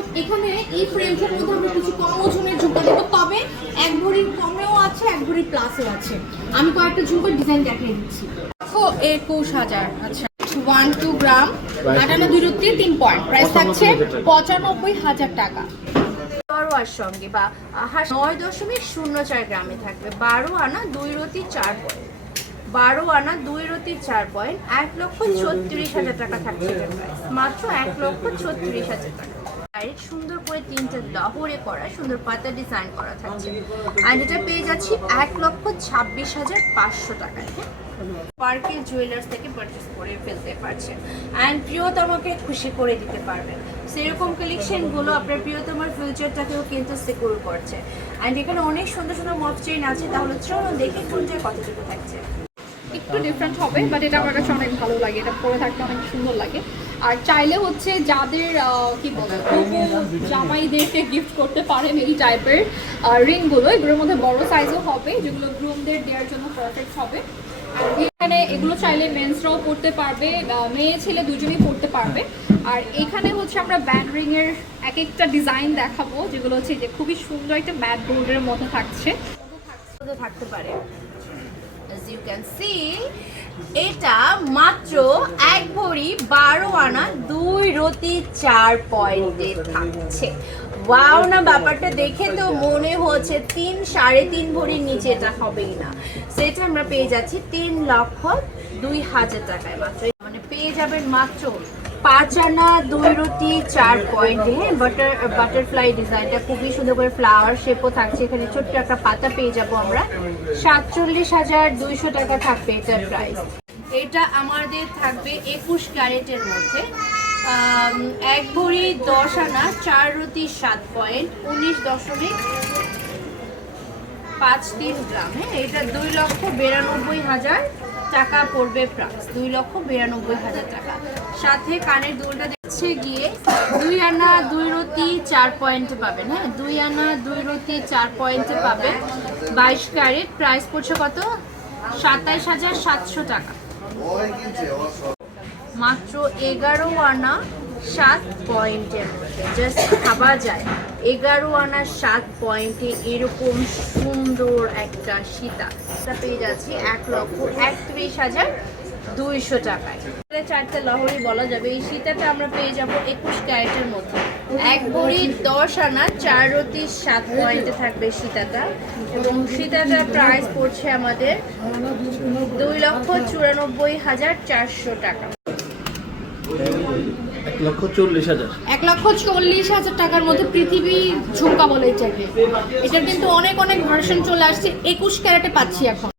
দর্শক এখানে এই ফ্রেমটার মধ্যে আমরা কিছু কম ওজনের ঝুমকা দেবো, তবে 1 ভরির কমেও আছে 1 ভরির প্লাসও আছে। আমি কয়েকটা ঝুমকার ডিজাইন দেখিয়ে দিচ্ছি। দেখো 21,000, আচ্ছা 1-2 গ্রাম 58-2 পয়েন্ট, প্রাইস থাকছে 95,000 টাকা। বড়োয়ার সঙ্গে বা 9.04 গ্রামে থাকবে 12 আনা 2 রতি 4 পয়েন্ট, 12 আনা 2 রতি 4 পয়েন্ট, 1,36,000 টাকা থাকছে এটার প্রাইস, মাত্র 1,36,000 টাকা। ডাইরেক্ট সুন্দর করে 3টা লহরে করা সুন্দর পাতা ডিজাইন করা থাকছে, আর এটা পেয়ে যাচ্ছি 1,26,500 টাকায়। পার্কে জুয়েলার্স থেকে পারচেস করে ফেলতে পারছেন অ্যান্ড প্রিয়তমাকে খুশি করে দিতে পারবেন। সেরকম কালেকশনগুলো আপনার প্রিয়তমার ফিউচারটাকেও কিন্তু সিকিউর করছে। অ্যান্ড এখানে অনেক সুন্দর সুন্দর মফ চেইন আছে, তাহলে চলুন দেখে কোনটায় কতটুকু থাকছে। একটু ডিফারেন্ট হবে, বাট এটা আমার কাছে অনেক ভালো লাগে, এটা পরে থাকতে অনেক সুন্দর লাগে। আর চাইলে হচ্ছে যাদের কি বলে জামাইদেরকে গিফট করতে পারেন এই টাইপের রিংগুলো, এগুলোর মধ্যে বড় সাইজও হবে, যেগুলো গ্রুমদের দেওয়ার জন্য পারফেক্ট হবে। আর এখানে এগুলো চাইলে মেন্সরাও পড়তে পারবে, মেয়ে ছেলে দুজনেই পড়তে পারবে। আর এখানে হচ্ছে আমরা ব্যান্ড রিংয়ের এক একটা ডিজাইন দেখাবো, যেগুলো হচ্ছে যে খুবই সুন্দর একটা ম্যাট বোর্ডের মতো থাকছে, থাকতে পারে। As you can see, এটা মাত্র 1 ভরি 12 আনা 2 রতি 4 পয়েন্টে থাকছে। ওয়াও না, ব্যাপারটা দেখে তো মনে হচ্ছে 3-3.5 ভরির নিচে এটা হবেই না। সেটা আমরা পেয়ে যাচ্ছি 3,02,000 টাকায় মাত্র, মানে পেয়ে যাবেন মাত্র 5 আনা 2 রতি 4 পয়েন্টে। হ্যাঁ, বাটারফ্লাই ডিজাইনটা খুবই সুন্দর করে ফ্লাওয়ার শেপও থাকছে, এখানে ছোট্ট একটা পাতা পেয়ে যাবো আমরা। 47,200 টাকা থাকবে এটার প্রাইস। এটা আমাদের থাকবে 21 ক্যারেটের মধ্যে, 1 ভরি 10 আনা 4 রতি 7 পয়েন্ট, 19.53 গ্রাম। হ্যাঁ, এটা 2,92,000 টাকা পড়বে প্রাইস, 2,92,000 টাকা। সাথে কানের দুলটা দেখছে গিয়ে 2 আনা 2 রতি 4 পয়েন্টে পাবেন। হ্যাঁ, 2 আনা 2 রতি 4 পয়েন্টে পাবেন, 22 ক্যারেট, প্রাইস পড়ছে কত? 27,700 টাকা। মাত্র 11 আনা 7 পয়েন্টের মধ্যে জাস্ট ভাবা যায়, 11 আনা 7 পয়েন্টে এরকম সুন্দর একটা সীতা পেয়ে যাচ্ছি 1,31,200 টাকায়। 4টা লহরি বলা যাবে। এই সীতাটা আমরা পেয়ে যাব 21 ক্যারেটের মধ্যে, 1 ভরি 10 আনা 4 রতি 7 পয়েন্টে থাকবে সীতাটা, এবং সীতাটার প্রাইস পড়ছে আমাদের 2,94,400 টাকা। 1,40,000 টাকার মধ্যে পৃথিবী ঝুমকা বলে এটাকে। এটার কিন্তু অনেক অনেক ভার্সন চলে আসছে, 21 ক্যারেটে পাচ্ছি এখন।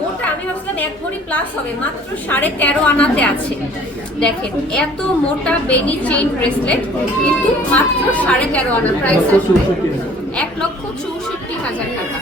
মোটা আমি ভাবছিলাম 1 ভরি প্লাস হবে, মাত্র 13.5 আনাতে আছে। দেখেন এত মোটা বেনি চেইন ব্রেসলেট, কিন্তু মাত্র 13.5 আনা, প্রাইস 1,64,000 টাকা।